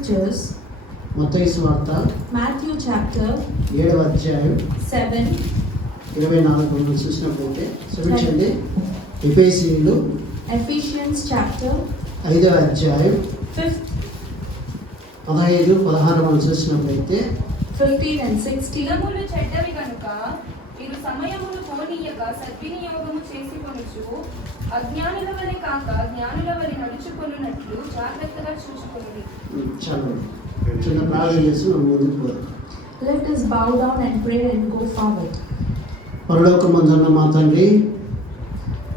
scriptures, మత్తయి సువార్త Matthew chapter 7వ అధ్యాయం 7, 24 చూసినట్లయితే చూడండి. ఎఫెసీయులు Ephesians chapter 5వ అధ్యాయం 5, 15, 16 చూసినట్లయితే 15 and 16. దినములు చెడ్డవి కనుక మీరు సమయమును పోనీయక సద్వినియోగము చేసుకొనుచు అజ్ఞానుల వలె కాక జ్ఞానుల వలె నడుచుకొనున్నట్లు జాగ్రత్తగా చూసుకొనుడి. చాలా చిన్న ప్రార్థన చేసి మనం ముందుకు పోదాం. Let us bow down and pray and go forward. పరలోకమందున్న మా తండ్రి,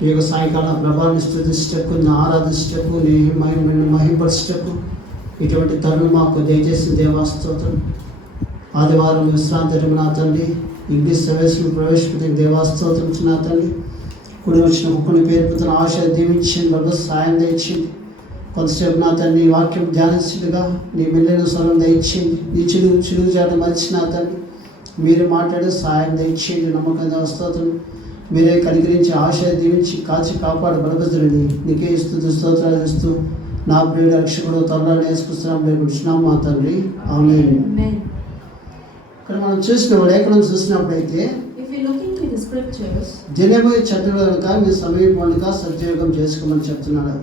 ఈ యొక్క సాయంకాల ప్రభావాన్ని స్తుతించటకు, ఆరాధించటకు, నీ మహిమను మహిమపరచటకు ఇటువంటి తరుణం మాకు దయచేసిన దేవాస్తోత్రం. ఆదివారం విశ్రాంతి నా తండ్రి, ఇంగ్లీష్ సర్వీసులు ప్రవేశపెట్టిన దేవాస్తోత్రం నా తండ్రి. కుడి వచ్చిన కుక్కని పేరుపుతున్న ఆశ దీవించింది బాబు, సాయం దయచింది. కొంతసేపు నా తండ్రి వాక్యం ధ్యానించుగా నీ మెల్లైన స్వరం దయచింది. నీ చిలుగు చాట మరిచి నా తండ్రి మీరు మాట్లాడే సాయం దయచేయండి. నమ్మకంగా స్తోత్రం మీరే కనికరించి ఆశ దీవించి కాచి కాపాడు బలభద్రుని నీకే స్తోత్రాలు ఇస్తూ నా ప్రియుడు రక్షకుడు త్వరలో నేర్చుకున్నాం లేకుంటున్నాం మా తండ్రి. ఆమేన్. ఇక్కడ మనం చూసిన లేఖనం చూసినప్పుడైతే If we look into the scriptures, దినమే చెడ్డ కనుక మీ సమయం పండుగ సద్వినియోగం చేసుకోమని చెప్తున్నాడు.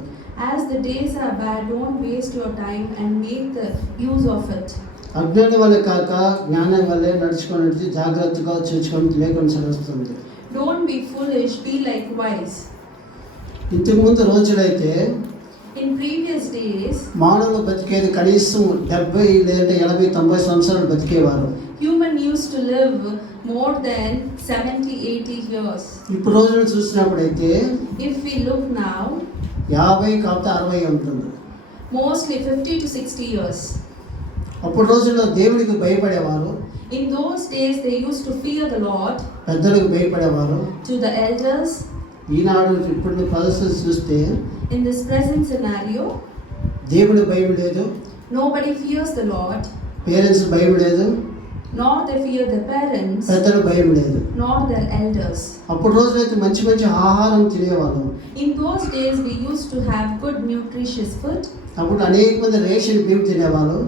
as the days are bad, don't waste your time and make the use of it. అజ్ఞాని వల్లే కాక జ్ఞానం వల్లే నడుచుకున్నట్టు జాగ్రత్తగా చూసుకొని లేకుండా చదువుతుంది. Don't be foolish, be like wise. ఇంతకుముందు రోజులైతే In previous days, మానవులు బతికేది కనీసం 70 లేదా 80, 90 సంవత్సరాలు బతికేవారు. human used to live more than 70, 80 years. ఇప్పుడు రోజులు చూసినప్పుడైతే If we look now, 50 కాకపోతే 60 ఉంటుంది. mostly 50 to 60 years. అప్పుడు రోజుల్లో దేవుడికి భయపడేవారు, In those days, they used to fear the Lord, పెద్దలకు భయపడేవారు. to the elders. ఈనాడు ఇప్పుడు పరిస్థితి చూస్తే In this present scenario, దేవుడి భయం లేదు, nobody fears the Lord, parents భయం లేదు, nor they fear the parents, పెద్దలు భయం లేదు. nor their elders. అప్పుడు రోజులైతే మంచి మంచి ఆహారం తినేవాళ్ళం. In those days, we used to have good nutritious food. అప్పుడు అనేక మంది రేషన్ బియ్యం తినేవాళ్ళు,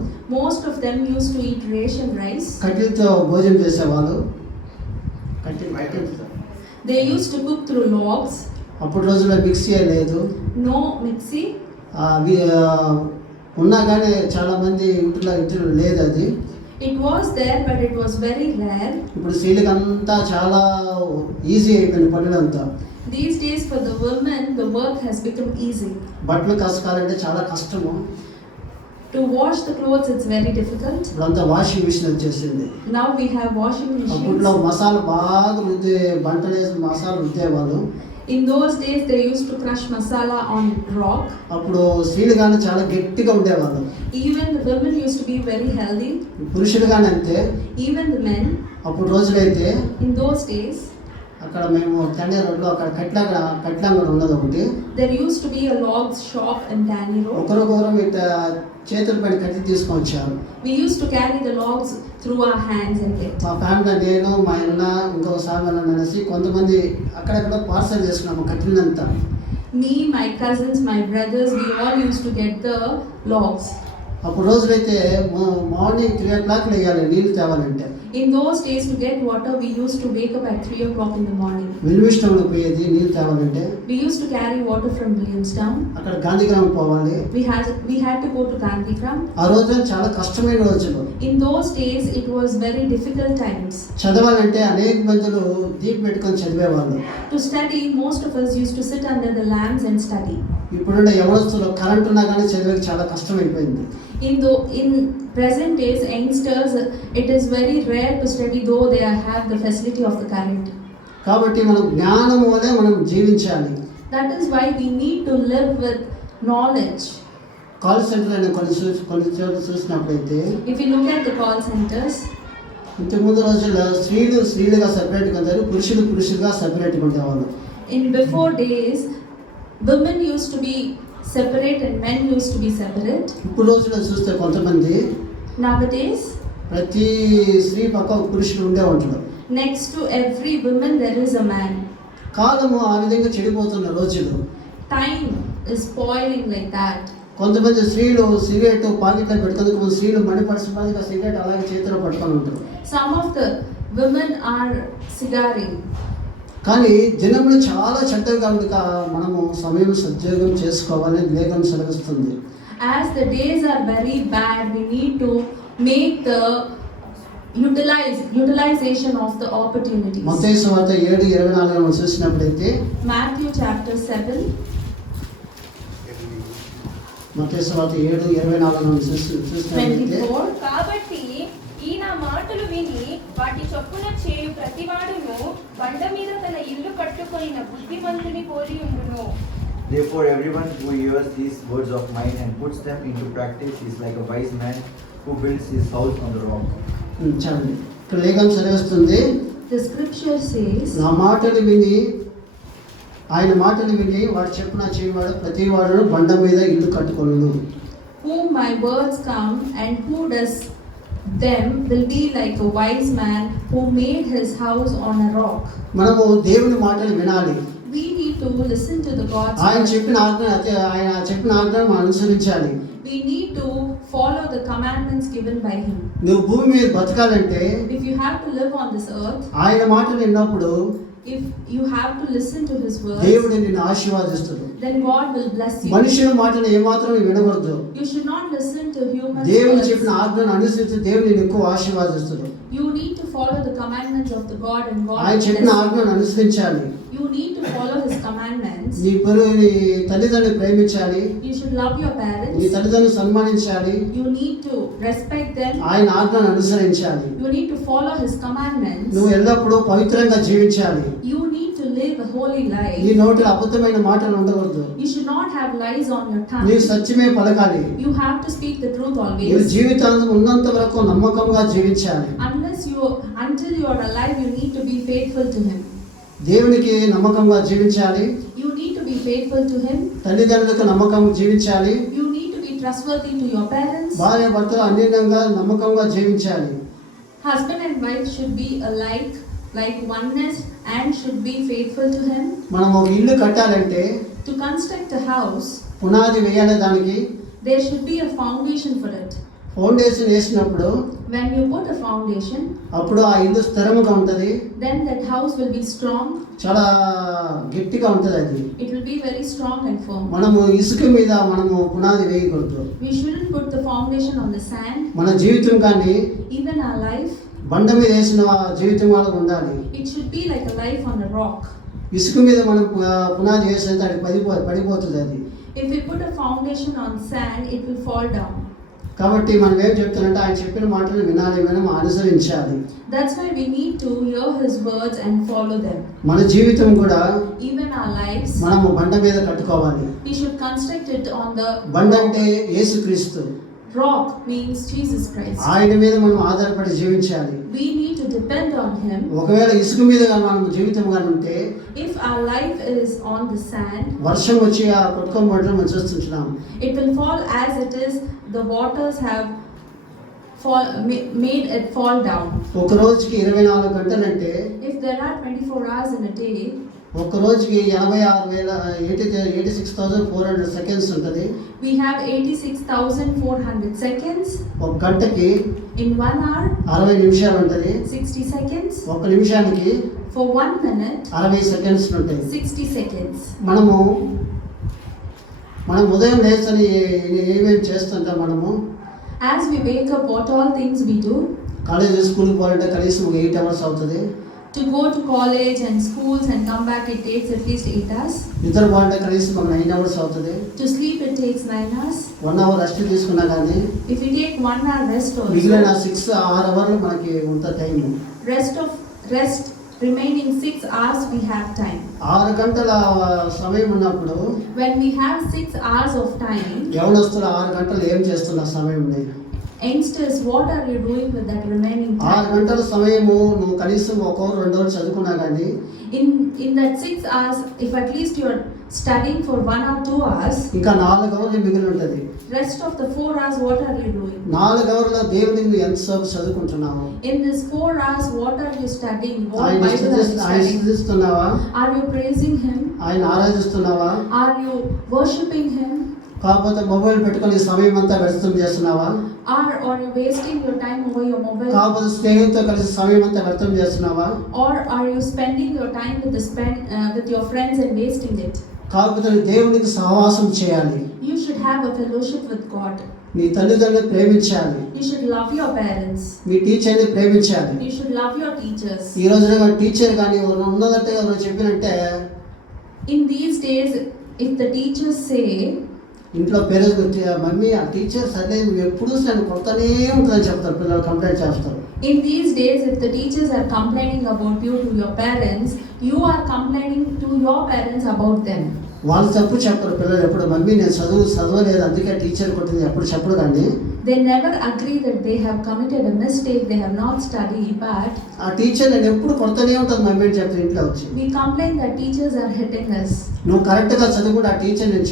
Most of them used to eat ration rice. కట్టెలతో భోజనం చేసేవాళ్ళు. కట్టెలతో They used to cook through logs, అప్పుడు రోజుల్లో మిక్సీ లేదు. no mixie. అవి ఉన్నా కానీ చాలామంది ఇంట్లో లేదు అది. It was there, but it was very rare. ఇప్పుడు స్త్రీలకు అంతా చాలా ఈజీ అయిపోయింది పనులంతా. These days, for the women, the work has become easy. బట్టలు కసకాలంటే చాలా కష్టము. To wash the clothes, it's very difficult. ఇప్పుడంతా వాషింగ్ మిషన్ వచ్చేసింది. Now we have washing అప్పట్లో machines. మసాలా బాగా బంటలు వేసి masala రుద్దేవాళ్ళు. In those days, they used to crush masala on rock. అప్పుడు స్త్రీలు కానీ చాలా గట్టిగా ఉండేవాళ్ళు. Even the women used to be very healthy. పురుషులు కానీ అంతే. Even the men. అప్పుడు రోజులైతే In those days, అక్కడ మేము తండ్రి రోడ్లో అక్కడ కట్లంగడ ఉన్నది ఒకటి. there used to be a logs shop in Tanny Road. ఒకరొకరం ఇట్లా చేతుల పైన కట్టి తీసుకొని వచ్చారు. We used to carry the logs through our hands and get. మా ఫ్యామిలీ నేను మా అన్న ఇంకో సామెన అనేసి కొంతమంది అక్కడక్కడ పార్సల్ చేసుకున్నాము కట్టినంతా. Me, my cousins, my brothers, we all used to get the logs. అప్పుడు రోజులైతే మార్నింగ్ 3 o'clock లేయాలి నీళ్ళు తేవాలంటే. In those days, to get water, we used to wake up at 3 o'clock in the morning. విలువిష్టంలో పోయేది నీళ్ళు తేవాలంటే. We used to carry water from Williamstown. అక్కడ గాంధీగ్రామ్ పోవాలి. We had to go to Gandhikram. ఆ రోజున చాలా కష్టమైన రోజులు. In those days, it was very difficult times. చదవాలంటే అనేక మందులు దీపం పెట్టుకొని చదివేవాళ్ళు. To study, most of us used to sit under the lamps and study. ఇప్పుడున్న యవనస్తులు కరెంట్ ఉన్నా కానీ చదివేకి చాలా కష్టమైపోయింది. In present days, youngsters, it is very rare to study, though they have the facility of the current. కాబట్టి మనం జ్ఞానం వల్లే మనం జీవించాలి. That is why we need to live with knowledge. Call centre అనే కొన్ని చోట్ల చూసినప్పుడైతే If you look at the call centers, ఇంతకుముందు రోజుల్లో స్త్రీలుగా సపరేట్గా ఉంటారు, పురుషులుగా సపరేట్గా ఉండేవాళ్ళు. in before days, women used to be separate and men used to be separate. ఇప్పుడు రోజుల్లో చూస్తే కొంతమంది Nowadays, ప్రతి స్త్రీ పక్క ఒక పురుషుడు ఉండే ఉంటాడు. next to every woman there is a man. కాలము ఆ విధంగా చెడిపోతున్న రోజులు. Time is spoiling like that. కొంతమంది స్త్రీలు సిగరెట్ పాకెట్లో పెట్టుకుందుకు ముందు స్త్రీలు మణిపరిచిపోయి సిగరెట్ అలాగే చేతిలో పట్టుకొని ఉంటారు. Some of the women are cigaring. కానీ దినములు చాలా చెడ్డవి కనుక మనము సమయం సద్వినియోగం చేసుకోవాలని లేఖనం సెలవిస్తుంది. As the days are very bad, we need to make the utilization of the opportunities. మత్తయి సువార్త 7:24 మనం చూసినప్పుడైతే Matthew chapter 7, మత్తయి సువార్త 7:24 మనం చూసినప్పుడైతే 24. కాబట్టి ఈ నా మాటలు విని వాటి చొప్పున చేయు ప్రతివాడును బండ మీద తన ఇల్లు కట్టుకొనిన బుద్ధిమంతుని పోలి ఉండును. Therefore, everyone who hears these words of mine and puts them into practice is like a wise man who builds his house on the rock. చదవండి. ఇక్కడ లేఖనం సెలవిస్తుంది, The scripture says, నా మాటలు విని ఆయన మాటలు విని వాడు చెప్పున చేయవాడు ప్రతి వాడు బండ మీద ఇల్లు కట్టుకొనును. whom my words come and who does them will be like a wise man who made his house on a rock. మనము దేవుని మాటలు వినాలి. We need to listen to the God's ఆయన word. చెప్పిన ఆజ్ఞను మనం అనుసరించాలి. We need to follow the commandments given by him. నువ్వు భూమి మీద బతకాలంటే If you have to live on this earth, ఆయన మాటలు విన్నప్పుడు if you have to listen to his words, దేవుడు నిన్ను ఆశీర్వదిస్తాడు. then God will bless you. మనుషుల మాటలు ఏమాత్రం వినకూడదు. You should not listen to human దేవుడు words. చెప్పిన ఆజ్ఞను అనుసరిస్తే దేవుడు నిన్ను ఎక్కువ ఆశీర్వదిస్తాడు. You need to follow the commandments of the God and God ఆయన will చెప్పిన bless you. ఆజ్ఞను అనుసరించాలి. You need to follow his commandments. నీ తల్లిదండ్రులు ప్రేమించాలి. You should love your నీ parents. తల్లిదండ్రులు సన్మానించాలి. You need to respect them. ఆయన ఆజ్ఞను అనుసరించాలి. You need to follow his commandments. నువ్వు ఎల్లప్పుడూ పవిత్రంగా జీవించాలి. You need to live a holy నీ life. నోటిలో అబద్ధమైన మాటలు ఉండకూడదు. You should not have lies on your నీవు tongue. సత్యమే పలకాలి. You have to speak the truth నీవు always. జీవితాంతం ఉన్నంత వరకు నమ్మకంగా జీవించాలి. Until you are alive, you need to be faithful to him. దేవునికి నమ్మకంగా జీవించాలి. You need to be faithful to him. తల్లిదండ్రులకు నమ్మకంగా జీవించాలి. You need to be trustworthy to your parents. భార్య భర్తలు అన్యోన్యంగా నమ్మకంగా జీవించాలి. Husband and wife should be alike, like oneness, and should be faithful to him. మనం ఒక ఇల్లు కట్టాలంటే To construct a house, పునాది వేయాలి. దానికి there should be a foundation for it. Foundation వేసినప్పుడు When you put a foundation, అప్పుడు ఆ ఇల్లు స్థిరంగా ఉంటుంది. then that house will be strong. చాలా గట్టిగా ఉంటుంది అది. It will be very strong and firm. మనము ఇసుక మీద మనము పునాది వేయకూడదు. We shouldn't put the foundation on the sand. మన జీవితం కానీ Even our life, బండ మీద వేసిన జీవితం వాళ్ళకు ఉండాలి. it should be like a life on a rock. ఇసుక మీద మనం పునాది వేసేంత అది పడిపోతుంది అది. If we put a foundation on sand, it will fall down. కాబట్టి మనం ఏం చెప్తానంటే ఆయన చెప్పిన మాటలు వినాలి, మనం అనుసరించాలి. That's why we need to hear his words and follow them. మన జీవితం కూడా Even our lives, మనము బండ మీద కట్టుకోవాలి. we should construct it on the బండ అంటే యేసుక్రీస్తు. rock means Jesus Christ. ఆయన మీద మనం ఆధారపడి జీవించాలి. We need to depend on him. ఒకవేళ ఇసుక మీద మనం జీవితం కానీ ఉంటే If our life is on the sand, వర్షం వచ్చి ఆ కొట్టుకోబడడం మనం చూస్తుంటున్నాం. it will fall as it is. The waters have made it fall down. ఒక రోజుకి 24 గంటలు అంటే If there are 24 hours in a day, ఒక రోజుకి 86,400 సెకండ్స్ ఉంటుంది. we have 86,400 seconds. ఒక గంటకి In 1 hour, 60 నిమిషాలు ఉంటుంది. 60 seconds. ఒక నిమిషానికి For 1 minute, 60 సెకండ్స్ ఉంటాయి. 60 seconds. మనం ఉదయం లేచని ఏమేమి చేస్తుంటాం. మనము As we wake up, what all things we do? College స్కూల్కి పోవాలంటే కనీసం 8 అవర్స్ అవుతుంది. To go to college and schools and come back, it takes at least 8 hours. నిద్ర పోవాలంటే కనీసం 9 అవర్స్ అవుతుంది. To sleep, it takes 9 hours. 1 hour rest తీసుకున్నా కానీ If we take 1 hour rest మిగిలిన also, 6 అవర్లు మనకి ఉంట time. rest remaining 6 hours we have time. 6 గంటల సమయం ఉన్నప్పుడు When we have 6 hours of time, యవనస్తులు 6 గంటలు ఏం చేస్తున్న సమయం లేదు. youngsters, what are you doing with that remaining 6 time? గంటల సమయము నువ్వు కనీసం 1 అవర్ 2 అవర్లు చదువుకున్నా కానీ In that 6 hours, if at least you are studying for 1 or 2 hours, ఇంకా 4 అవర్లు మిగిలి ఉంటుంది. rest of the 4 hours, what are you doing? 4 అవర్ల దేవుడిని నువ్వు ఎంతసేపు చదువుకుంటున్నావు? In this 4 hours, what are you studying? What ఆయన Bible are you studying? స్తుతిస్తున్నావా? Are you praising him? ఆయన ఆరాధిస్తున్నావా? Are you worshipping him? కాకపోతే mobile పెట్టుకొని సమయం అంతా వ్యర్థం చేస్తున్నావా? Or you wasting your time over your mobile? కాకపోతే స్నేహితులతో కలిసి సమయం అంతా వ్యర్థం చేస్తున్నావా? Or are you spending your time with your friends and wasting it? కాకపోతే నువ్వు దేవునికి సహవాసం చేయాలి. You should have a fellowship with God. నీ తల్లిదండ్రులను ప్రేమించాలి. You should love your parents. మీ టీచర్ని ప్రేమించాలి. You should love your teachers. ఈ రోజున టీచర్ కానీ ఉన్నదంటే ఎవరు చెప్పినంటే, In these days, if the teachers say, ఇంట్లో పేరెంట్స్ మమ్మీ ఆ టీచర్ సరే నువ్వు ఎప్పుడు నన్ను కొడతానే ఉంటుందని చెప్తారు, పిల్లలు కంప్లైంట్ చేస్తారు. in these days, if the teachers are complaining about you to your parents, you are complaining to your parents about them. వాళ్ళు తప్పు చెప్పరు పిల్లలు ఎప్పుడు, మమ్మీ నేను చదవలేదు అందుకే టీచర్ కొట్టింది ఎప్పుడు చెప్పరు. కానీ They never agree that they have committed a mistake, they have not studied, but ఆ టీచర్ నేను ఎప్పుడు కొడతానే ఉంటుంది మమ్మీ అని చెప్తాను ఇంట్లో వచ్చి. we complain that teachers are hitting us. నువ్వు కరెక్ట్గా చదువుకుంటే ఆ టీచర్ నేను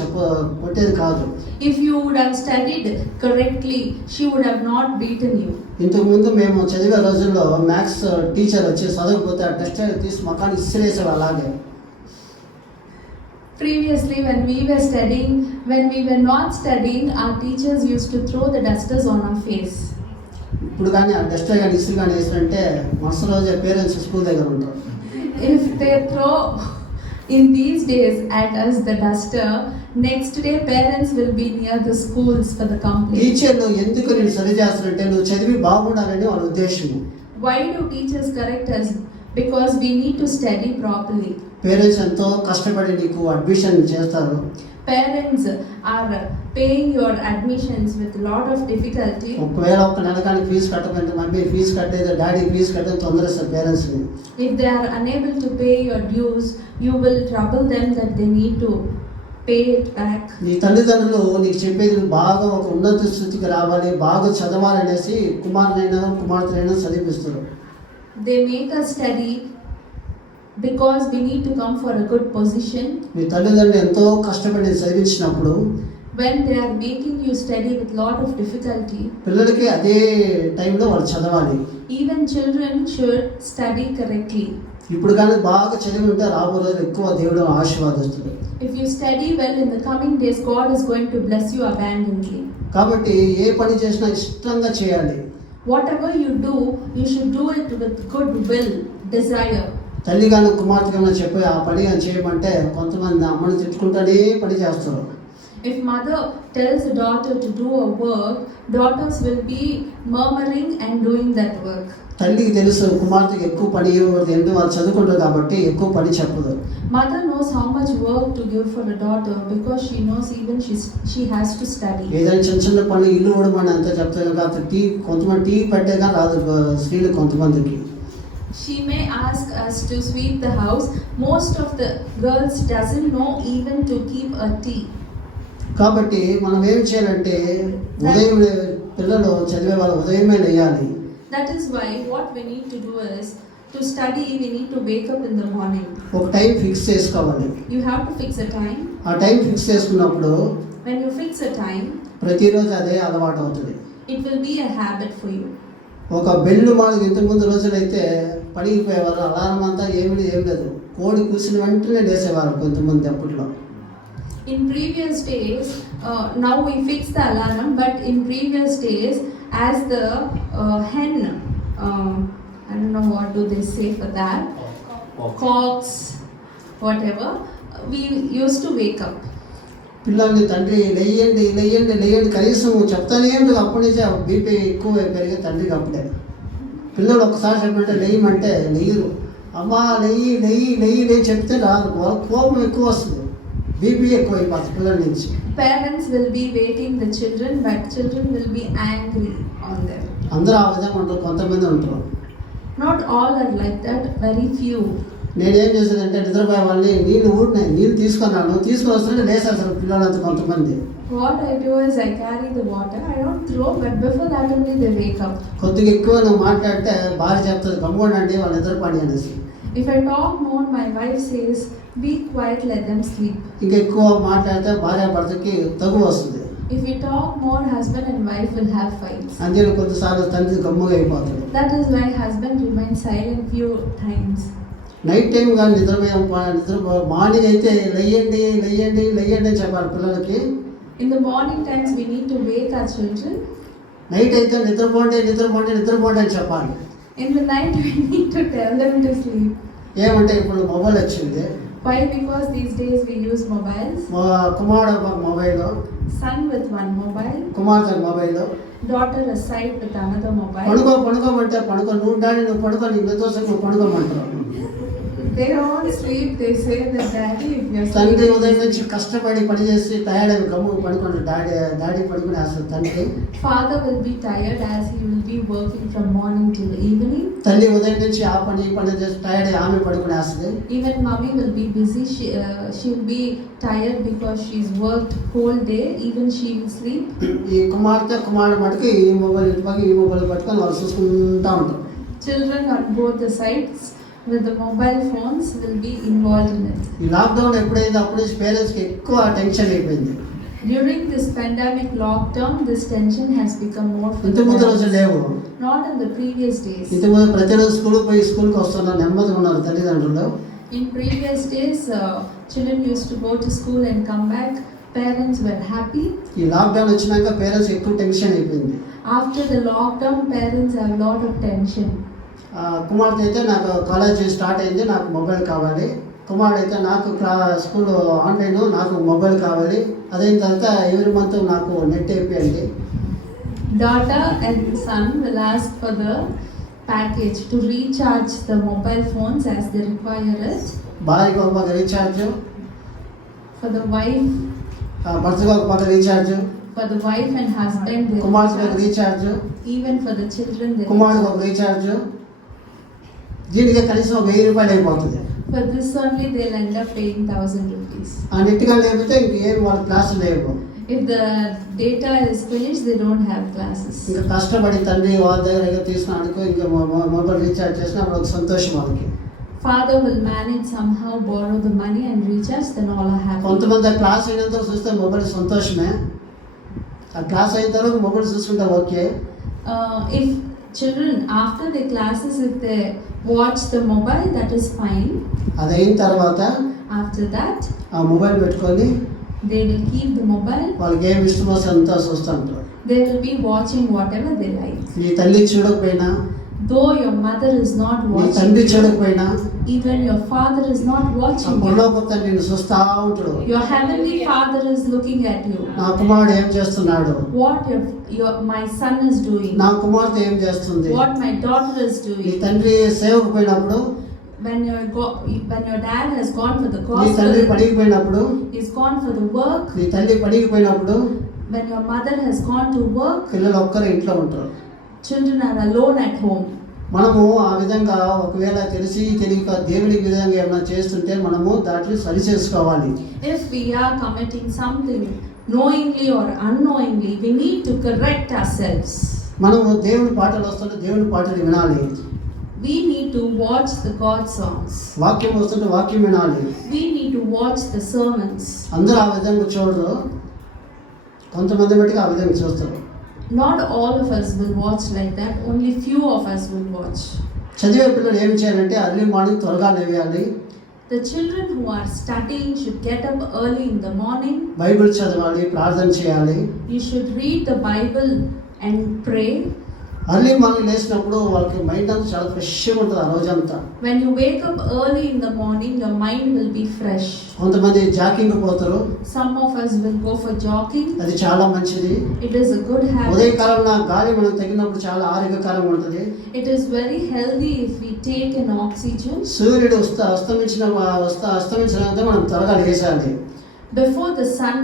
కొట్టేది కాదు. If you would have studied correctly, she would have not beaten you. ఇంతకుముందు మేము చదివే రోజుల్లో మ్యాథ్స్ టీచర్ వచ్చి చదవకపోతే ఆ టెస్ట్ తీసి మకాన్ని ఇసిరేసాడు అలాగే. Previously, when we were not studying, our teachers used to throw the dusters on our face. ఇప్పుడు కానీ ఆ డస్ట్ కానీ ఇసురు కానీ వేసారంటే మరుసటి రోజే పేరెంట్స్ స్కూల్ దగ్గర ఉంటారు. If they throw in these days at us the duster, next day parents will be near the schools for the complaint. టీచర్లు ఎందుకు నేను సరి చేస్తారంటే నువ్వు చదివి బాగుండాలని వాళ్ళ ఉద్దేశం. Why do teachers correct us? Because we need to study properly. Parents ఎంతో కష్టపడి నీకు అడ్మిషన్ చేస్తారు. Parents are paying your admissions with a lot of difficulty. ఒకవేళ ఒక నెలకానికి ఫీజు కట్టకపోతే మమ్మీ ఫీజు కట్టేది డాడీ ఫీజు కట్టేది తొందరస్తారు పేరెంట్స్ని. If they are unable to pay your dues, you will trouble them that they need to pay it back. నీ తల్లిదండ్రులు నీకు చెప్పేది నువ్వు బాగా ఒక ఉన్నత స్థితికి రావాలి, బాగా చదవాలనేసి కుమారునైనా కుమార్తెనైనా చదివిస్తారు. They make us study because we need to come for a good position. నీ తల్లిదండ్రులు ఎంతో కష్టపడి చదివించినప్పుడు When they are making you study with lot of difficulty, పిల్లలకి అదే టైంలో వాళ్ళు చదవాలి. even children should study correctly. ఇప్పుడు కానీ బాగా చదివి ఉంటే రాబో రోజు ఎక్కువ దేవుడు ఆశీర్వాదిస్తాడు. If you study well in the coming days, God is going to bless you abundantly. కాబట్టి ఏ పని చేసినా ఇష్టంగా చేయాలి. Whatever you do, you should do it with good will, desire. తల్లి కానీ కుమార్తె కానీ చెప్పి ఆ పని అని చేయమంటే కొంతమంది అమ్మని తిట్టుకుంటానే పని చేస్తారు. If mother tells a daughter to do a work, daughters will be murmuring and doing that work. తల్లికి తెలుసు కుమార్తెకి ఎక్కువ పని ఇవ్వకూడదు, ఎందుకు వాళ్ళు చదువుకుంటారు కాబట్టి ఎక్కువ పని చెప్పదు. Mother knows how much work to give for a daughter because she knows even she has to study. ఏదైనా చిన్న చిన్న పనులు ఇల్లు ఊడమని అంతా చెప్తారు కాబట్టి కొంతమంది టీ పెట్టేగా రాదు స్త్రీలు కొంతమందికి. She may ask us to sweep the house. Most of the girls doesn't know even to keep a tea. కాబట్టి మనం ఏం చేయాలంటే ఉదయం పిల్లలు చదివే వాళ్ళు ఉదయమే లేయాలి. That is why what we need to do is to study. We need to wake up in the morning. ఒక టైం ఫిక్స్ చేసుకోవాలి. You have to fix a time. ఆ టైం ఫిక్స్ చేసుకున్నప్పుడు When you fix a time, ప్రతిరోజు అదే అలవాటు అవుతుంది. it will be a habit for you. ఒక bell మాకు ఇంతకుముందు రోజులైతే పడిపోయేవారు, అలారం అంతా ఏం లేదు, కోడి కూసిన వెంటనే లేసేవారు కొంతమంది అప్పట్లో. In previous days, now we fix the alarm, but in previous days, as the hen, I don't know what do they say for that, cocks, whatever, we used to wake up. పిల్లల్ని తండ్రి లేయండి లేయండి లేయండి కనీసం చెప్తానే ఉంటుంది. అప్పటి నుంచి BP ఎక్కువ పెరిగే తండ్రికి అప్పుడే. పిల్లలు ఒకసారి చెప్పమంటే లేయమంటే లేయరు. అమ్మా నెయ్యి నెయ్యి నెయ్యి నెయ్యి చెప్తే రాదు, వాళ్ళ కోపం ఎక్కువ వస్తుంది, బీపీ ఎక్కువ అయిపోతుంది పిల్లల నుంచి. Parents will be waiting the children, but children will be angry on them. అందరూ ఆ విధంగా ఉంటారు, కొంతమంది ఉంటారు. Not all are like that, very few. నేనేం చేశానంటే నిద్రపోయే వాళ్ళని నీళ్ళు తీసుకొని వస్తుంటే లేసేస్తారు పిల్లలంతా కొంతమంది. What I do is I carry the water. I don't throw, but before that only they wake up. కొద్దిగా ఎక్కువ నువ్వు మాట్లాడితే భార్య చెప్తుంది కమ్ముకోండి వాళ్ళు నిద్రపడి అనేసి. If I talk more, my wife says, be quiet, let them sleep. ఇంకా ఎక్కువ మాట్లాడితే భార్య భర్తకి తగు వస్తుంది. If we talk more, husband and wife will have fights. అంతే కొద్దిసార్లు తండ్రి గమ్ముగా అయిపోతాడు. That is why husband remains silent few times. Night time కానీ నిద్ర మార్నింగ్ అయితే లేయండి లేయండి లేయండి అని చెప్పాలి పిల్లలకి. In the morning times, we need to wake our children. Night అయితే నిద్రపోండి నిద్రపోండి నిద్రపోండి అని చెప్పాలి. In the night, we need to tell them to sleep. ఏమంటే ఇప్పుడు మొబైల్ వచ్చింది. Why? Because these days we use mobiles. కుమారుడు ఒక mobile, Son with one mobile, కుమార్తె mobile. daughter aside with another mobile. పడుకోమంటే పడుకో, నువ్వు డాడీ నువ్వు పడుకో, నీకు నిద్ర నువ్వు పడుకోమంటారు. They don't sleep. They say that daddy, if you're తండ్రి sleeping. ఉదయం నుంచి కష్టపడి పని చేసి టైర్డ్ అయి గమ్ము పడుకోండి, డాడీ పడుకుని అసలు తండ్రి. Father will be tired as he will be working from morning till evening. తల్లి ఉదయం నుంచి ఆ పని చేసి టైర్డ్ అయి ఆమె పడుకుని వేస్తుంది. Even mommy will be busy. She'll be tired because she's worked whole day. Even she will sleep. ఈ కుమారుడు మటుకు ఈ మొబైల్ పట్టుకొని వాళ్ళు చూసుకుంటా ఉంటారు. Children on both the sides with the mobile phones will be involved in it. ఈ lockdown ఎప్పుడైంది అప్పుడు పేరెంట్స్కి ఎక్కువ టెన్షన్ అయిపోయింది. During this pandemic lockdown, this tension has become more for the ఇంతకుముందు రోజు parents. లేవు. Not in the previous days. ఇంతకుముందు ప్రతిరోజు స్కూల్కి వస్తున్నారు, నెమ్మదిగా ఉన్నారు తల్లిదండ్రులు. In previous days, children used to go to school and come back. Parents were happy. ఈ లాక్డౌన్ వచ్చినాక పేరెంట్స్ ఎక్కువ టెన్షన్ అయిపోయింది. After the lockdown, parents have a lot of tension. కుమార్తె అయితే నాకు కాలేజ్ స్టార్ట్ అయింది, నాకు మొబైల్ కావాలి. కుమారుడు అయితే నాకు స్కూల్ ఆన్లైన్, నాకు మొబైల్ కావాలి. అదైన తర్వాత ఎవ్రీ మంత్ నాకు నెట్ అయిపోయింది. Daughter and son will ask for the package to recharge the mobile phones as they require it. భార్యకు ఒక పక్క రీఛార్జ్, For the wife, భర్తకు ఒక పక్క recharge, for the wife and husband, they కుమార్తెకు ఒక recharge. Recharge, Even for the children, they కుమారుడికి recharge. ఒక రీఛార్జ్. దీనికి కనీసం ఒక 1000 రూపాయలు అయిపోతుంది. For this only, they'll end up paying 1,000 rupees. ఆ నెట్గా లేకపోతే ఇంకేం వాళ్ళ క్లాసులు లేవు. If the data is finished, they don't have classes. ఇంకా కష్టపడి తండ్రి వాళ్ళ దగ్గర తీసుకున్నాడుకో ఇంకా మొబైల్ రీఛార్జ్ చేసినా అప్పుడు ఒక సంతోషం వాళ్ళకి. Father will manage somehow, borrow the money and recharge, then all are happy. కొంతమంది ఆ క్లాస్ అయినంత చూస్తే మొబైల్ సంతోషమే. ఆ క్లాస్ అయిన తర్వాత మొబైల్ చూసుకుంటే okay. If children after the classes, if they watch the mobile, that is fine. అది అయిన తర్వాత After that, ఆ మొబైల్ పెట్టుకొని they will keep the mobile. వాళ్ళకి ఏం ఇష్టమో అంతా చూస్తుంటారు. They will be watching whatever they like. నీ తల్లి చూడకపోయినా, Though your mother is not నీ తండ్రి watching, చూడకపోయినా, even your father is not ఆ watching you. పొరలోకి నిన్ను చూస్తా ఉంటాడు. Your heavenly Father is looking at you. నా కుమారుడు ఏం చేస్తున్నాడు, What my son is doing. నా కుమార్తె ఏం చేస్తుంది. What my daughter is నీ doing. తండ్రి సేవకు పోయినప్పుడు, When your dad has gone for the నీ తండ్రి gospel, పనికి పోయినప్పుడు, he's gone for the work. నీ తల్లి పనికి పోయినప్పుడు When your mother has gone to work, పిల్లలు ఒక్కరే ఇంట్లో ఉంటారు. children are alone at home. మనము ఆ విధంగా ఒకవేళ తెలియక దేవునికి విధంగా ఏమైనా చేస్తుంటే మనము దాంట్లో సరి చేసుకోవాలి. If we are committing something knowingly or unknowingly, we need to correct ourselves. మనము దేవుని పాటలు వస్తుంటే దేవుని పాటలు వినాలి. We need to watch the God songs. వాక్యం వస్తుంటే వాక్యం వినాలి. We need to watch the sermons. అందరూ ఆ విధంగా చూడరు, కొంతమంది బట్టి ఆ విధంగా చూస్తారు. Not all of us will watch like that. Only few of us will watch. చదివే పిల్లలు ఏం చేయాలంటే అర్లీ మార్నింగ్ త్వరగా లేవేయాలి. The children who are studying should get up early in the morning. Bible చదవాలి, ప్రార్థన చేయాలి. You should read the Bible and pray. Early morning లేచినప్పుడు వాళ్ళకి మైండ్ అంతా చాలా ఫ్రెష్గా ఉంటుంది ఆ రోజంతా. When you wake up early in the morning, your mind will be fresh. కొంతమంది జాకింగ్ పోతారు, Some of us will go for jogging. అది చాలా మంచిది. It is a good habit. ఉదయకాలంలో గాలి మనకు తగినప్పుడు చాలా ఆరోగ్యకరంగా ఉంటుంది. It is very healthy if we take an oxygen. సూర్యుడు అస్తమించినంత మనం త్వరగా లేచాలి. Before the sun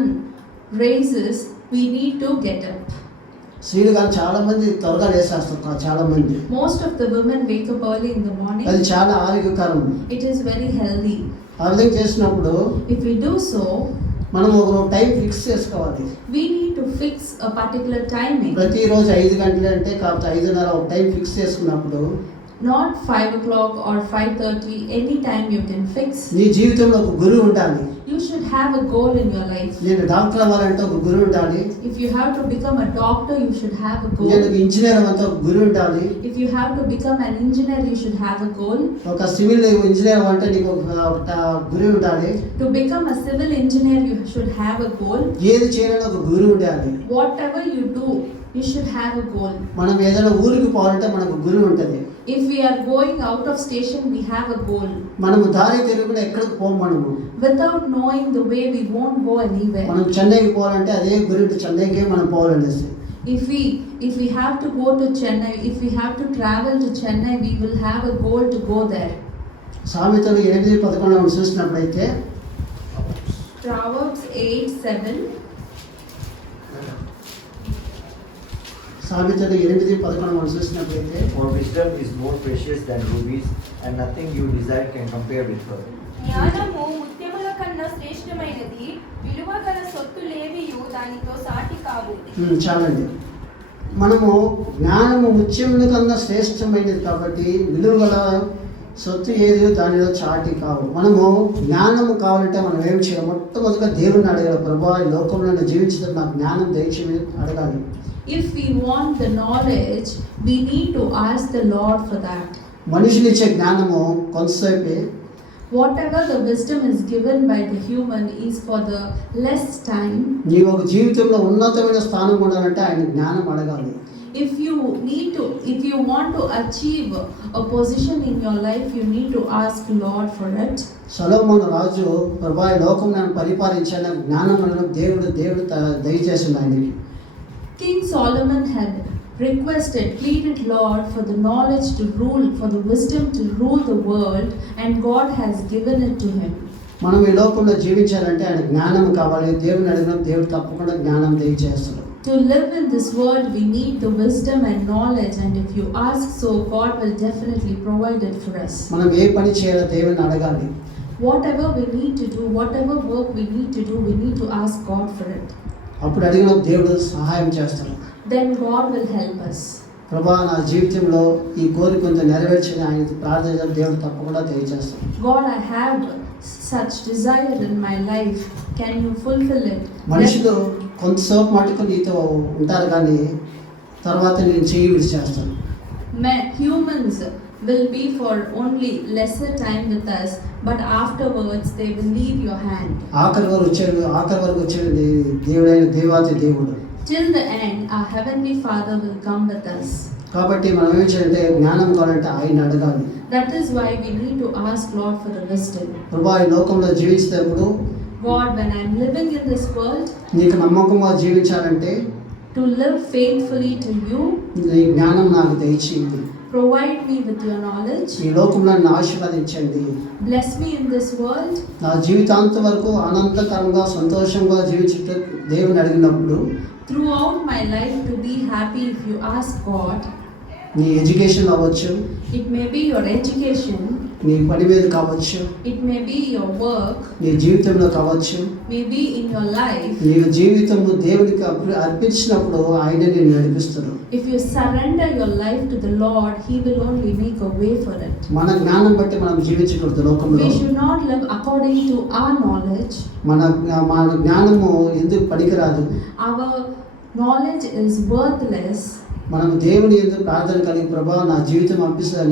rises, we need to get up. స్త్రీలు కానీ చాలా మంది త్వరగా లేచేస్తారు, చాలా మంది. Most of the women wake up early in the morning. అది చాలా ఆరోగ్యకరం. It is very healthy. ఆ విధంగా చేసినప్పుడు If we do so, మనం ఒక టైం ఫిక్స్ చేసుకోవాలి. we need to fix a particular timing. ప్రతిరోజు 5 గంటలు అంటే కాకపోతే 5:30 ఒక టైం ఫిక్స్ చేసుకున్నప్పుడు Not 5 o'clock or 5:30, any time you can fix. నీ జీవితంలో ఒక గురువు ఉండాలి. You should have a goal in your life. నేను డాక్టర్ అవ్వాలంటే ఒక గురువు ఉండాలి. If you have to become a doctor, you should have a goal. నేను ఇంజనీర్ అవ్వాలంటే ఒక గురువు ఉండాలి. If you have to become an engineer, you should have a goal. ఒక సివిల్ ఇంజనీర్ అవ్వాలంటే నీకు ఒక గురువు ఉండాలి. To become a civil engineer, you should have a goal. ఏది చేయాలని ఒక గురువు ఉండాలి. Whatever you do, you should have a goal. మనం ఏదైనా ఊరికి పోవాలంటే మనకు గురువు ఉంటుంది. If we are going out of station, we have a goal. మనము దారి తెలియకుండా ఎక్కడికి పోము. మనము Without knowing the way, we won't go anywhere. మనం చెన్నైకి పోవాలంటే అదే గురువు చెన్నైకే మనం పోవాలనేసి. If we have to go to Chennai, if we have to travel to Chennai, we will have a goal to go there. సామెతలు 8:11 మనం చూసినప్పుడైతే Proverbs 8:7. సామెతలు 8:11 మనం చూసినప్పుడైతే For wisdom is more precious than rubies, and nothing you desire can compare with her. జ్ఞానము ముత్యముల కన్నా శ్రేష్టమైనది, విలువ గల సొత్తులేవియు దానితో సాటి కావు. చాలండి. మనము జ్ఞానము ముత్యముల కన్నా శ్రేష్టమైనది కాబట్టి విలువ గల సొత్తు ఏది దానిలో చాటి కావు. మనము జ్ఞానము కావాలంటే మనం ఏం చేయాలి? మొట్టమొదటిగా దేవుని అడగాలి. ప్రభువా, ఈ లోకంలో జీవించడం నాకు జ్ఞానం దయచేయమని అడగాలి. If we want the knowledge, we need to ask the Lord for that. మనుషునిచ్చే జ్ఞానము కొంతసేపే. Whatever the wisdom is given by the human is for the less time. నీ ఒక జీవితంలో ఉన్నతమైన స్థానం ఉండాలంటే ఆయన జ్ఞానం అడగాలి. If you want to achieve a position in your life, you need to ask Lord for it. సొలొమోను రాజు, ప్రభువా, ఈ లోకం నన్ను పరిపాలించాను, దేవుడు దయచేసింది ఆయనకి. King Solomon had pleaded Lord for the knowledge to rule, for the wisdom to rule the world, and God has given it to him. మనం ఈ లోకంలో జీవించాలంటే ఆయన జ్ఞానం కావాలి. దేవుని అడిగిన దేవుడు తప్పకుండా జ్ఞానం దయచేస్తాడు. To live in this world, we need the wisdom and knowledge, and if you ask so, God will definitely provide it for us. మనం ఏ పని చేయాలో దేవుని అడగాలి. Whatever we need to do, whatever work we need to do, we need to ask God for it. అప్పుడు అడిగిన దేవుడు సహాయం చేస్తాడు. Then God will help us. ప్రభువా, నా జీవితంలో ఈ కోరిక కొంత నెరవేర్చిన ఆయన ప్రార్థన దేవుడు తప్పకుండా దయచేస్తాడు. God, I have such desire in my life. Can you fulfill it? మనుషులు కొంతసేపు మటుకు నీతో ఉంటారు, కానీ తర్వాత నేను చేయి విడిచేస్తాను. Humans will be for only lesser time with us, but afterwards they will leave your hand. ఆఖరి వరకు వచ్చేది దేవుడైన దేవాతి దేవుడు. Till the end, our heavenly Father will come with us. కాబట్టి మనం ఏం చేయాలంటే జ్ఞానం కావాలంటే ఆయన అడగాలి. That is why we need to ask Lord for the wisdom. ప్రభువా, ఈ లోకంలో జీవించేటప్పుడు God, when I am living in this world, నీకు నమ్మకంగా జీవించాలంటే to live faithfully to you, నీ జ్ఞానం నాకు దయచేయండి. provide me with your knowledge. ఈ లోకంలో నన్ను ఆశీర్వదించండి. Bless me in this world. నా జీవితాంతం వరకు ఆనందకరంగా సంతోషంగా జీవించే దేవుని అడిగినప్పుడు Throughout my life, to be happy, if you ask God, నీ ఎడ్యుకేషన్ అవ్వచ్చు, it may be your education, నీ పని మీద కావచ్చు, it may be your work, నీ జీవితంలో కావచ్చు, maybe in your life. నీ జీవితము దేవునికి అర్పించినప్పుడు ఆయన నిన్ను నడిపిస్తాడు. If you surrender your life to the Lord, He will only make a way for it. మన జ్ఞానం బట్టి మనం జీవించకూడదు లోకంలో. We should not live according to our knowledge. మన జ్ఞానము ఎందుకు పనికిరాదు. Our knowledge is worthless. మనం దేవుని ఎందుకు ప్రార్థన కలిగి, ప్రభువా, నా జీవితం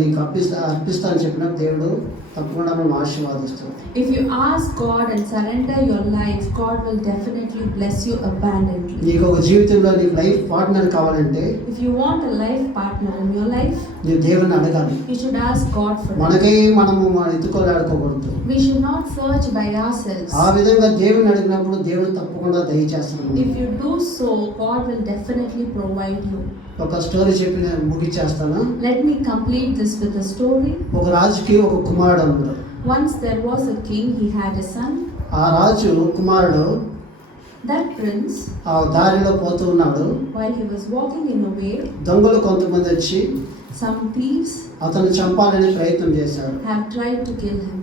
నీకు అర్పిస్తా అని చెప్పినప్పుడు దేవుడు తప్పకుండా మనం ఆశీర్వాదిస్తాడు. If you ask God and surrender your life, God will definitely bless you abundantly. నీకు ఒక జీవితంలో నీకు లైఫ్ పార్ట్నర్ కావాలంటే, If you want a life partner in your life, నీవు దేవుని అడగాలి. you should ask God for it. మనకే మనము ఎత్తుకోలేడుకోకూడదు. We should not search by ourselves. ఆ విధంగా దేవుని అడిగినప్పుడు దేవుడు తప్పకుండా దయచేస్తాడు. If you do so, God will definitely provide you. ఒక స్టోరీ చెప్పి నేను ముగించేస్తాను. Let me complete this with a story. ఒక రాజుకి ఒక కుమారుడు ఉన్నాడు. Once there was a king, he had a son. ఆ రాజు కుమారుడు That prince, ఆ దారిలో పోతూ ఉన్నాడు. while he was walking in a way, దొంగలు కొంతమంది వచ్చి some thieves అతను చంపాలని ప్రయత్నం చేశాడు. have tried to kill him.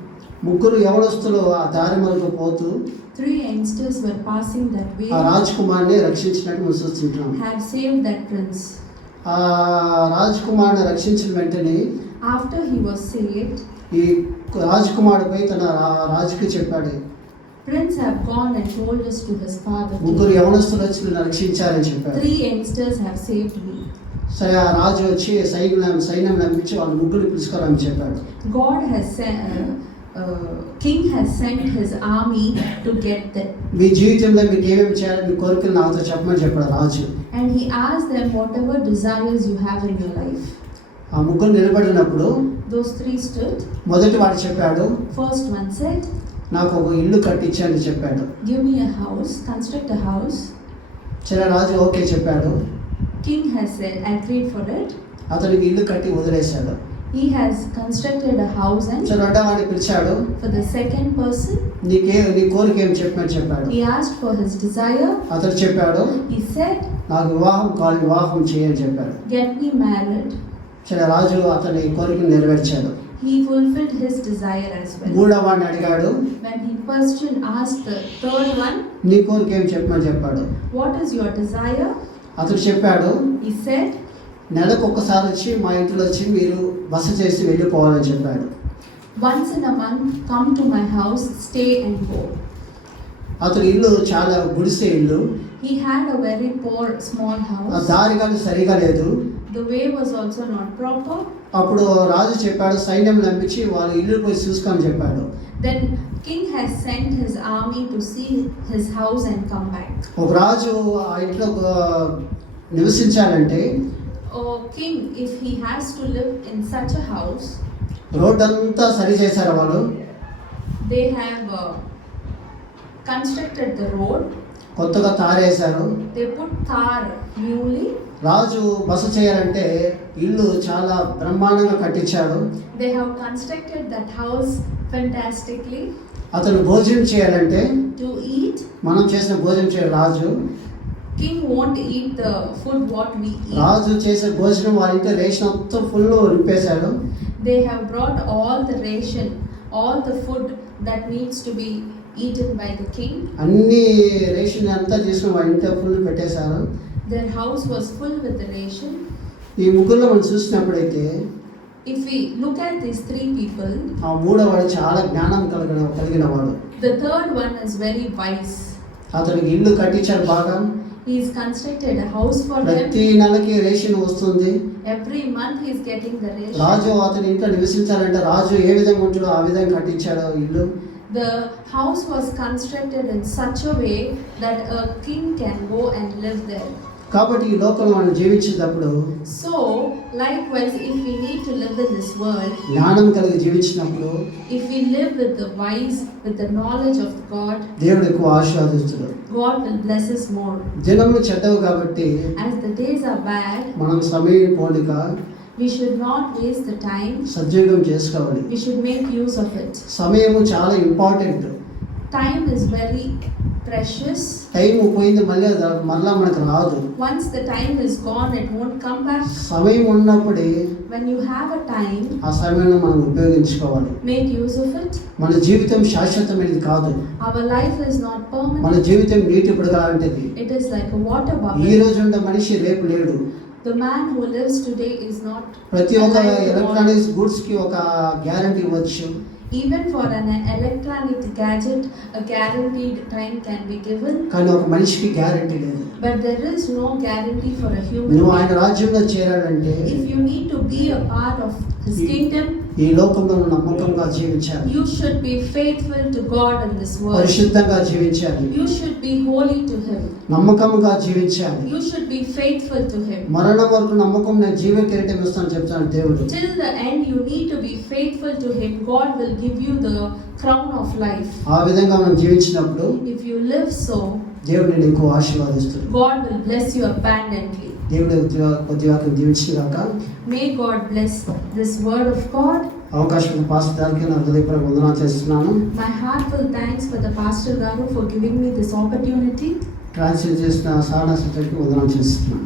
ముగ్గురు యవనస్తులు ఆ దారి మలుపు పోతూ 3 youngsters were passing that way, ఆ రాజకుమార్ని రక్షించినట్టు మనం చూస్తుంటాం. have saved that prince. ఆ రాజకుమార్ని రక్షించిన వెంటనే after he was saved, ఈ రాజకుమారుడు పోయి తన రాజుకి చెప్పాడు, prince have gone and told us to his father, ముగ్గురు యవనస్తులు వచ్చి నన్ను రక్షించారని చెప్పాడు. 3 youngsters have saved me. సరే ఆ రాజు వచ్చి సైన్యం నంపించి వాళ్ళు ముగ్గురు పిలుచుకోరని చెప్పాడు. God has sent, king has sent his army to get them. మీ జీవితంలో మీకు ఏమేమి చేయాలి, మీ కోరికలు నాతో చెప్పమని చెప్పాడు రాజు. And he asked them whatever desires you have in your life. ఆ ముగ్గురు నిలబడినప్పుడు Those 3 stood. మొదటి వాడు చెప్పాడు, First one said, నాకు ఒక ఇల్లు కట్టించని చెప్పాడు. give me a house, construct a house. సరే రాజు ఓకే చెప్పాడు. King has said, agreed for it. అతనికి ఇల్లు కట్టి వదిలేశాడు. He has constructed a house, and సరే రెండో వాడిని పిలిచాడు, for the second person, నీ కోరిక ఏం చెప్పమని చెప్పాడు. he asked for his desire. అతను చెప్పాడు, He said, నాకు వివాహం చేయని చెప్పాడు. get me married. సరే రాజు అతని కోరికను నెరవేర్చాడు. He fulfilled his desire as well. మూడో వాడిని అడిగాడు, When he asked the third one, నీ కోరిక ఏం చెప్పమని చెప్పాడు. what is your desire? అతను చెప్పాడు, He said, నెలకు ఒక్కసారి వచ్చి మా ఇంట్లో వచ్చి మీరు బస చేసి వెళ్ళిపోవాలని చెప్పాడు. once in a month come to my house, stay and go. అతని ఇల్లు చాలా గుడిసె ఇల్లు. He had a very poor small ఆ house. దారి కానీ సరిగా లేదు. The way was also not proper. అప్పుడు రాజు చెప్పాడు, సైన్యం నంపించి వాళ్ళ ఇల్లు పోయి చూసుకొని చెప్పాడు. Then king has sent his army to see his house and come back. ఒక రాజు ఆ ఇంట్లో నివసించాలంటే Oh king, if he has to live in such a house, road అంతా సరి చేశారు వాళ్ళు. they have constructed the road. కొత్తగా తారేశారు. They put tar newly. రాజు బస చేయాలంటే ఇల్లు చాలా బ్రహ్మాండంగా కట్టించాడు. They have constructed that house fantastically. అతను భోజనం చేయాలంటే To eat, మనం చేసిన భోజనం చేయాలి. రాజు king won't eat the food what we eat. రాజు చేసే భోజనం వాళ్ళ ఇంట్లో రేషన్ అంతా full నింపేశాడు. They have brought all the ration, all the food that needs to be eaten by the king. అన్ని రేషన్ అంతా చేసుకుని వాళ్ళ ఇంట్లో ఫుల్ పెట్టేశారు. Their house was full with the ration. ఈ ముగ్గురులో మనం చూసినప్పుడైతే If we look at these 3 people, ఆ మూడో వాడు చాలా జ్ఞానం కలిగిన వాడు. the third one is very wise. అతనికి ఇల్లు కట్టించాడు బాగా. He's constructed a house for ప్రతి them. నెలకి రేషన్ వస్తుంది. Every month he's getting the ration. రాజు అతని ఇంట్లో నివసించాలంటే రాజు ఏ విధంగా ఉంటాడో ఆ విధంగా కట్టించాడు ఇల్లు. The house was constructed in such a way that a king can go and live there. కాబట్టి ఈ లోకంలో మనం జీవించేటప్పుడు So, likewise, if we need to live in this world, జ్ఞానం కలిగి జీవించినప్పుడు if we live with the wise, with the knowledge of God, దేవుడు ఎక్కువ ఆశీర్వదిస్తాడు. God will bless us more. దినములు చెడ్డవు కాబట్టి As the days are bad, మనం సమయం పోలిక we should not waste the time. సద్వినియోగం చేసుకోవాలి. We should make use of it. సమయము చాలా important. Time is very precious. Time పోయింది మళ్ళీ మళ్ళా మనకు రాదు. Once the time is gone, it won't come back. సమయం ఉన్నప్పుడే When you have a time, ఆ సమయాన్ని మనం ఉపయోగించుకోవాలి. make use of it. మన జీవితం శాశ్వతమైనది కాదు. Our life is not మన permanent. జీవితం నీటి బుడగలాంటిది. It is like a water ఈ bubble. రోజు ఉన్న మనిషి రేపు లేడు. The man who lives today is not ప్రతి ఒక్క alive tomorrow. ఎలక్ట్రానిక్స్ గూడ్స్ కి ఒక గ్యారంటీ ఇవ్వచ్చు. Even for an electronic gadget, a guaranteed time can be given, కానీ ఒక మనిషికి గ్యారంటీ లేదు. but there is no guarantee for a human నువ్వు ఆయన being. రాజ్యంలో చేరాలంటే If you need to be a part of His kingdom, ఈ లోకంలో నువ్వు నమ్మకంగా జీవించాలి. you should be faithful to God in this world. పరిశుద్ధంగా జీవించాలి. You should be holy to Him. నమ్మకంగా జీవించాలి. You should be faithful to Him. మరణం వరకు నమ్మకం నేను జీవ కిరీటం ఇస్తాను చెప్తాను దేవుడు. Till the end, you need to be faithful to Him. God will give you the crown of life. ఆ విధంగా మనం జీవించినప్పుడు If you live so, దేవుడు నేను ఎక్కువ ఆశీర్వాదిస్తాడు. God will bless you abundantly. దేవుడు కొద్ది వాక్యం దీవించిన కాక May God bless this word of God. అవకాశం పాస్టర్ గారికి నా హృదయపూర్వక వందనాలు చేస్తున్నాను. My heartfelt thanks for the Pastor Garu for giving me this opportunity. Translate చేసిన సాధన సభకి వందనాలు చేస్తున్నాను.